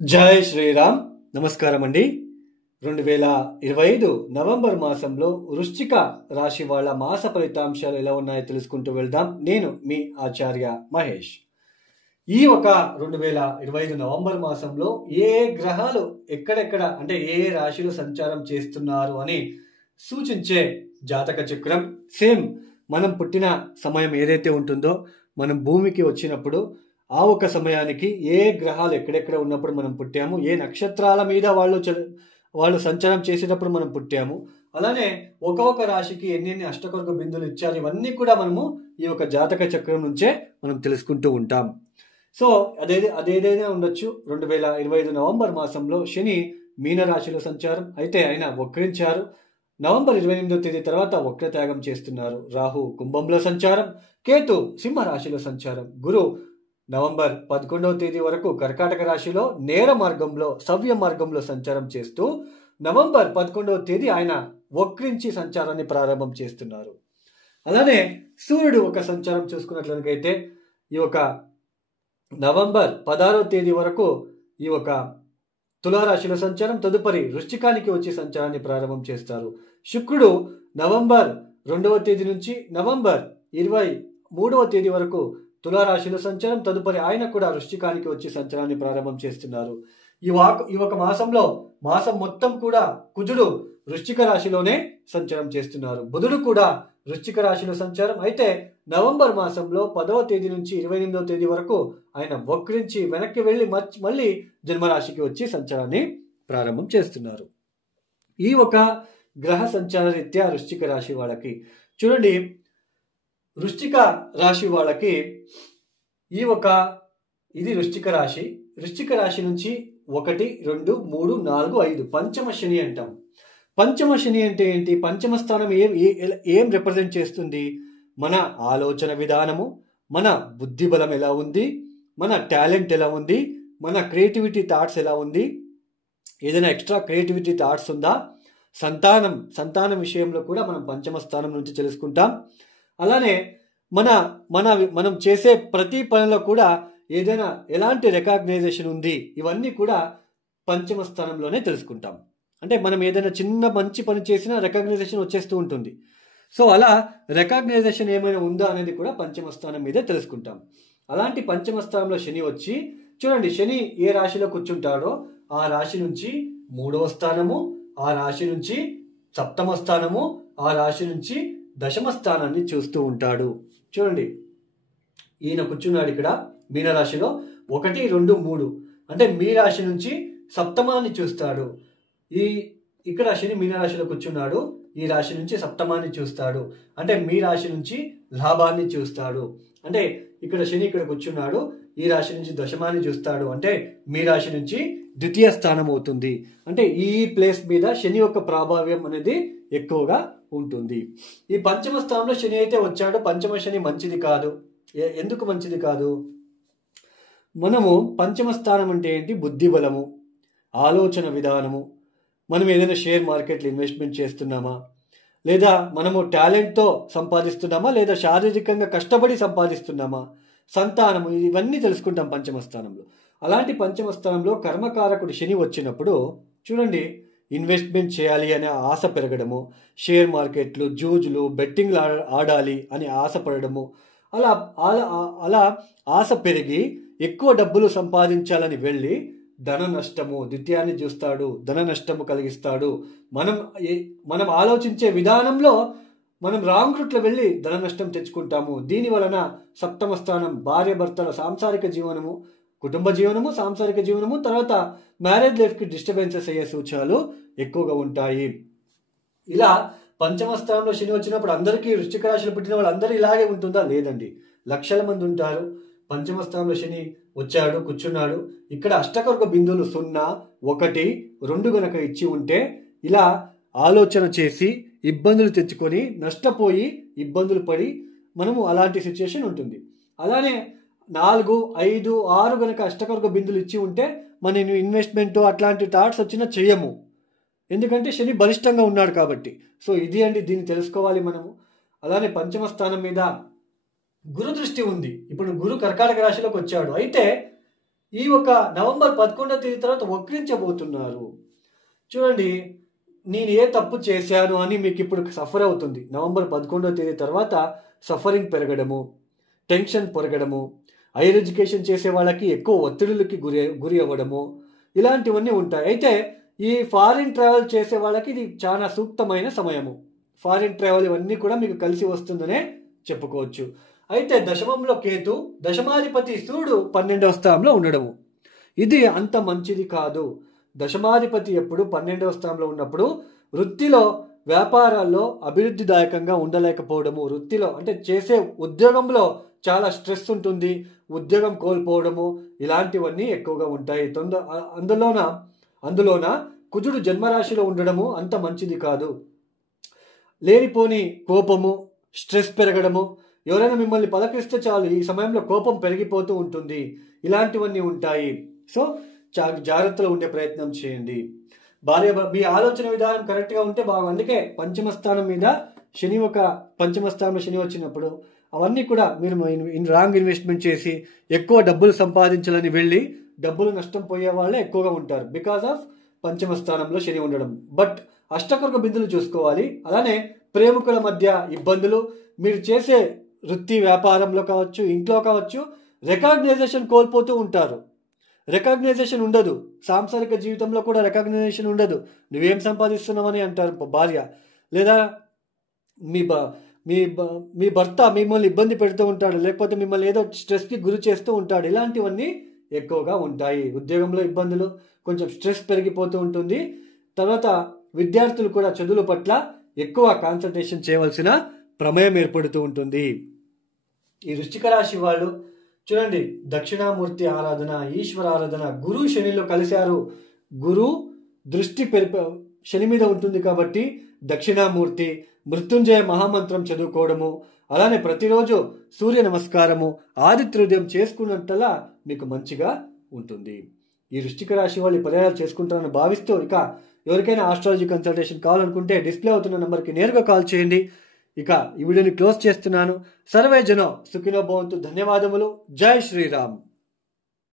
జై శ్రీరామ్. నమస్కారం అండి. 2025 నవంబర్ మాసంలో వృశ్చిక రాశి వాళ్ళ మాస ఫలితాంశాలు ఎలా ఉన్నాయో తెలుసుకుంటూ వెళ్దాం. నేను మీ ఆచార్య మహేష్. ఈ ఒక 2025 నవంబర్ మాసంలో ఏ గ్రహాలు ఎక్కడెక్కడ అంటే ఏ రాశిలో సంచారం చేస్తున్నారు అని సూచించే జాతక చక్రం సేమ్ మనం పుట్టిన సమయం ఏదైతే ఉంటుందో మనం భూమికి వచ్చినప్పుడు ఆ ఒక సమయానికి ఏ గ్రహాలు ఎక్కడెక్కడ ఉన్నప్పుడు మనం పుట్టాము, ఏ నక్షత్రాల మీద వాళ్ళు సంచారం చేసేటప్పుడు మనం పుట్టాము, అలానే ఒక్కొక్క రాశికి ఎన్ని అష్టకొర్గ బిందులు ఇచ్చారు, ఇవన్నీ కూడా మనము ఈ యొక్క జాతక చక్రం నుంచే మనం తెలుసుకుంటూ ఉంటాం. సో అదేదైనా ఉండొచ్చు. 2025 నవంబర్ మాసంలో శని మీనరాశిలో సంచారం అయితే ఆయన వక్రించారు. నవంబర్ 28వ తేదీ తర్వాత వక్రత్యాగం చేస్తున్నారు. రాహు కుంభంలో సంచారం, కేతు సింహరాశిలో సంచారం, గురు నవంబర్ 11వ తేదీ వరకు కర్కాటక రాశిలో నేర మార్గంలో సవ్య మార్గంలో సంచారం చేస్తూ నవంబర్ 11వ తేదీ ఆయన వక్రించి సంచారాన్ని ప్రారంభం చేస్తున్నారు. అలానే సూర్యుడు ఒక సంచారం చూసుకున్నట్లయితే ఈ ఒక నవంబర్ 16వ తేదీ వరకు ఈ ఒక తులారాశిలో సంచారం, తదుపరి వృశ్చికానికి వచ్చి సంచారాన్ని ప్రారంభం చేస్తారు. శుక్రుడు నవంబర్ 2వ తేదీ నుంచి నవంబర్ 23వ తేదీ వరకు తులారాశిలో సంచారం, తదుపరి ఆయన కూడా వృశ్చికానికి వచ్చి సంచారాన్ని ప్రారంభం చేస్తున్నారు. ఈ ఒక మాసం మొత్తం కూడా కుజుడు వృశ్చిక రాశిలోనే సంచారం చేస్తున్నారు. బుధుడు కూడా వృశ్చిక రాశిలో సంచారం అయితే నవంబర్ మాసంలో 10వ తేదీ నుంచి 28వ తేదీ వరకు ఆయన వక్రించి వెనక్కి వెళ్ళి మళ్ళీ జన్మరాశికి వచ్చి సంచారాన్ని ప్రారంభం చేస్తున్నారు. ఈ ఒక గ్రహ సంచార రీత్యా వృశ్చిక రాశి వాళ్ళకి చూడండి, వృశ్చిక రాశి వాళ్ళకి ఇది వృశ్చిక రాశి. వృశ్చిక రాశి నుంచి 1, 2, 3, 4, 5 పంచమ శని అంటాం. పంచమ శని అంటే ఏంటి? పంచమ స్థానం ఏం రిప్రజెంట్ చేస్తుంది? మన ఆలోచన విధానము, మన బుద్ధి బలం ఎలా ఉంది, మన టాలెంట్ ఎలా ఉంది, మన క్రియేటివిటీ థాట్స్ ఎలా ఉంది, ఏదైనా ఎక్స్ట్రా క్రియేటివిటీ థాట్స్ ఉందా, సంతానం విషయంలో కూడా మనం పంచమ స్థానం నుంచి తెలుసుకుంటాం. అలానే మనం చేసే ప్రతి పనిలో కూడా ఏదైనా ఎలాంటి రికగ్నైజేషన్ ఉంది, ఇవన్నీ కూడా పంచమ స్థానంలోనే తెలుసుకుంటాం. అంటే మనం ఏదైనా చిన్న మంచి పని చేసినా రికగ్నైజేషన్ వచ్చేస్తూ ఉంటుంది. సో అలా రికగ్నైజేషన్ ఏమైనా ఉందా అనేది కూడా పంచమ స్థానం మీదే తెలుసుకుంటాం. అలాంటి పంచమ స్థానంలో శని వచ్చి చూడండి, శని ఏ రాశిలో కూర్చుంటాడో ఆ రాశి నుంచి 3వ స్థానము, ఆ రాశి నుంచి 7వ స్థానము, ఆ రాశి నుంచి 10వ స్థానాన్ని చూస్తూ ఉంటాడు. చూడండి, ఈయన కూర్చున్నాడు ఇక్కడ మీనరాశిలో 1, 2, 3 అంటే మీ రాశి నుంచి 7ని చూస్తాడు. ఇక్కడ శని మీనరాశిలో కూర్చున్నాడు, ఈ రాశి నుంచి 7ని చూస్తాడు. అంటే మీ రాశి నుంచి లాభాన్ని చూస్తాడు. అంటే ఇక్కడ శని ఇక్కడ కూర్చున్నాడు, ఈ రాశి నుంచి దశమాన్ని చూస్తాడు. అంటే మీ రాశి నుంచి ద్వితీయ స్థానం అవుతుంది. అంటే ఈ ప్లేస్ మీద శని యొక్క ప్రభావం అనేది ఎక్కువగా ఉంటుంది. ఈ పంచమ స్థానంలో శని అయితే వచ్చాడు, పంచమ శని మంచిది కాదు. ఎందుకు మంచిది కాదు? మనము పంచమ స్థానం అంటే ఏంటి? బుద్ధి బలము, ఆలోచన విధానము, మనం ఏదైనా షేర్ మార్కెట్లో ఇన్వెస్ట్మెంట్ చేస్తున్నామా, లేదా మనము టాలెంట్తో సంపాదిస్తున్నామా, లేదా శారీరకంగా కష్టపడి సంపాదిస్తున్నామా, సంతానము, ఇవన్నీ తెలుసుకుంటాం పంచమ స్థానంలో. అలాంటి పంచమ స్థానంలో కర్మకారకుడు శని వచ్చినప్పుడు చూడండి, ఇన్వెస్ట్మెంట్ చేయాలి అనే ఆశ పెరగడము, షేర్ మార్కెట్లు, జూజులు, బెట్టింగ్లు ఆడాలి అని ఆశపడము, అలా ఆశ పెరిగి ఎక్కువ డబ్బులు సంపాదించాలని వెళ్ళి ధన నష్టము, ద్వితీయాన్ని చూస్తాడు, ధన నష్టము కలిగిస్తాడు. మనం ఆలోచించే విధానంలో మనం రాంగ్ రూట్లో వెళ్ళి ధన నష్టం తెచ్చుకుంటాము. దీని వలన 7వ స్థానం భార్య భర్తల సాంసారిక జీవనము, కుటుంబ జీవనము, సాంసారిక జీవనము, తర్వాత మ్యారేజ్ లైఫ్కి డిస్టర్బెన్సెస్ అయ్యే సూచనలు ఎక్కువగా ఉంటాయి. ఇలా పంచమ స్థానంలో శని వచ్చినప్పుడు అందరికీ వృశ్చిక రాశిలో పుట్టిన వాళ్ళందరూ ఇలాగే ఉంటుందా? లేదండి, లక్షల మంది ఉంటారు. పంచమ స్థానంలో శని వచ్చాడు, కూర్చున్నాడు. ఇక్కడ అష్టకొర్గ బిందువులు 0, 1, 2 గనక ఇచ్చి ఉంటే ఇలా ఆలోచన చేసి ఇబ్బందులు తెచ్చుకొని నష్టపోయి ఇబ్బందులు పడి మనము అలాంటి సిచ్యుయేషన్ ఉంటుంది. అలానే 4, 5, 6 గనక అష్టకొర్గ బిందులు ఇచ్చి ఉంటే మనం ఇన్వెస్ట్మెంట్ అట్లాంటి థాట్స్ వచ్చినా చేయము. ఎందుకంటే శని బలిష్టంగా ఉన్నాడు కాబట్టి. సో ఇది అండి, దీన్ని తెలుసుకోవాలి మనము. అలానే పంచమ స్థానం మీద గురు దృష్టి ఉంది. ఇప్పుడు గురు కర్కాటక రాశిలోకి వచ్చాడు. అయితే ఈ ఒక నవంబర్ 11వ తేదీ తర్వాత వక్రించబోతున్నారు. చూడండి, నేను ఏ తప్పు చేశాను అని మీకు ఇప్పుడు సఫర్ అవుతుంది. నవంబర్ 11వ తేదీ తర్వాత సఫరింగ్ పెరగడము, టెన్షన్ పెరగడము, హైయర్ ఎడ్యుకేషన్ చేసే వాళ్ళకి ఎక్కువ ఒత్తిడులకి గురి అవ్వడము, ఇలాంటివన్నీ ఉంటాయి. అయితే ఈ ఫారిన్ ట్రావెల్ చేసే వాళ్ళకి ఇది చాలా సూక్తమైన సమయము. ఫారిన్ ట్రావెల్ ఇవన్నీ కూడా మీకు కలిసి వస్తుందనే చెప్పుకోవచ్చు. అయితే దశమంలో కేతు, దశమాధిపతి సూర్యుడు 12వ స్థానంలో ఉండడము ఇది అంత మంచిది కాదు. దశమాధిపతి ఎప్పుడు 12వ స్థానంలో ఉన్నప్పుడు వృత్తిలో వ్యాపారాల్లో అభివృద్ధిదాయకంగా ఉండలేకపోవడము, వృత్తిలో అంటే చేసే ఉద్యోగంలో చాలా స్ట్రెస్ ఉంటుంది, ఉద్యోగం కోల్పోవడము, ఇలాంటివన్నీ ఎక్కువగా ఉంటాయి. అందులోన కుజుడు జన్మరాశిలో ఉండడము అంత మంచిది కాదు. లేనిపోని కోపము, స్ట్రెస్ పెరగడము, ఎవరైనా మిమ్మల్ని పలకరిస్తే చాలు ఈ సమయంలో కోపం పెరిగిపోతూ ఉంటుంది, ఇలాంటివన్నీ ఉంటాయి. సో జాగ్రత్తలో ఉండే ప్రయత్నం చేయండి. మీ ఆలోచన విధానం కరెక్ట్గా ఉంటే బాగుంది. అందుకే పంచమ స్థానం మీద శని, పంచమ స్థానంలో శని వచ్చినప్పుడు అవన్నీ కూడా మీరు రాంగ్ ఇన్వెస్ట్మెంట్ చేసి ఎక్కువ డబ్బులు సంపాదించాలని వెళ్ళి డబ్బులు నష్టం పోయే వాళ్ళే ఎక్కువగా ఉంటారు, బికాస్ ఆఫ్ పంచమ స్థానంలో శని ఉండడం. బట్ అష్టకర్క బిందులు చూసుకోవాలి. అలానే ప్రేమికుల మధ్య ఇబ్బందులు, మీరు చేసే వృత్తి వ్యాపారంలో కావచ్చు, ఇంట్లో కావచ్చు, రికగ్నైజేషన్ కోల్పోతూ ఉంటారు. రికగ్నైజేషన్ ఉండదు, సాంసారిక జీవితంలో కూడా రికగ్నైజేషన్ ఉండదు. నువ్వేం సంపాదిస్తున్నావని అంటారు భార్య, లేదా మీ భర్త మిమ్మల్ని ఇబ్బంది పెడుతూ ఉంటాడు, లేకపోతే మిమ్మల్ని ఏదో స్ట్రెస్కి గురి చేస్తూ ఉంటాడు. ఇలాంటివన్నీ ఎక్కువగా ఉంటాయి. ఉద్యోగంలో ఇబ్బందులు, కొంచెం స్ట్రెస్ పెరిగిపోతూ ఉంటుంది. తర్వాత విద్యార్థులు కూడా చదువుల పట్ల ఎక్కువ కాన్సన్ట్రేషన్ చేయవలసిన ప్రమేయం ఏర్పడుతూ ఉంటుంది. ఈ వృశ్చిక రాశి వాళ్ళు చూడండి, దక్షిణామూర్తి ఆరాధన, ఈశ్వర ఆరాధన, గురు శనిలో కలిశారు. గురు దృష్టి శని మీద ఉంటుంది కాబట్టి దక్షిణామూర్తి, మృత్యుంజయ మహామంత్రం చదువుకోవడము, అలానే ప్రతిరోజు సూర్య నమస్కారము, ఆదిత్య హృదయం చేసుకున్నట్లా మీకు మంచిగా ఉంటుంది. ఈ వృశ్చిక రాశి వాళ్ళు పరిహారాలు చేసుకుంటారని భావిస్తూ, ఇక ఎవరికైనా ఆస్ట్రాలజీ కన్సల్టేషన్ కావాలనుకుంటే డిస్ప్లే అవుతున్న నెంబర్కి నేరుగా కాల్ చేయండి. ఇక ఈ వీడియోని క్లోజ్ చేస్తున్నాను. సర్వే జనో సుఖినో భవంతు. ధన్యవాదములు. జై శ్రీరామ్.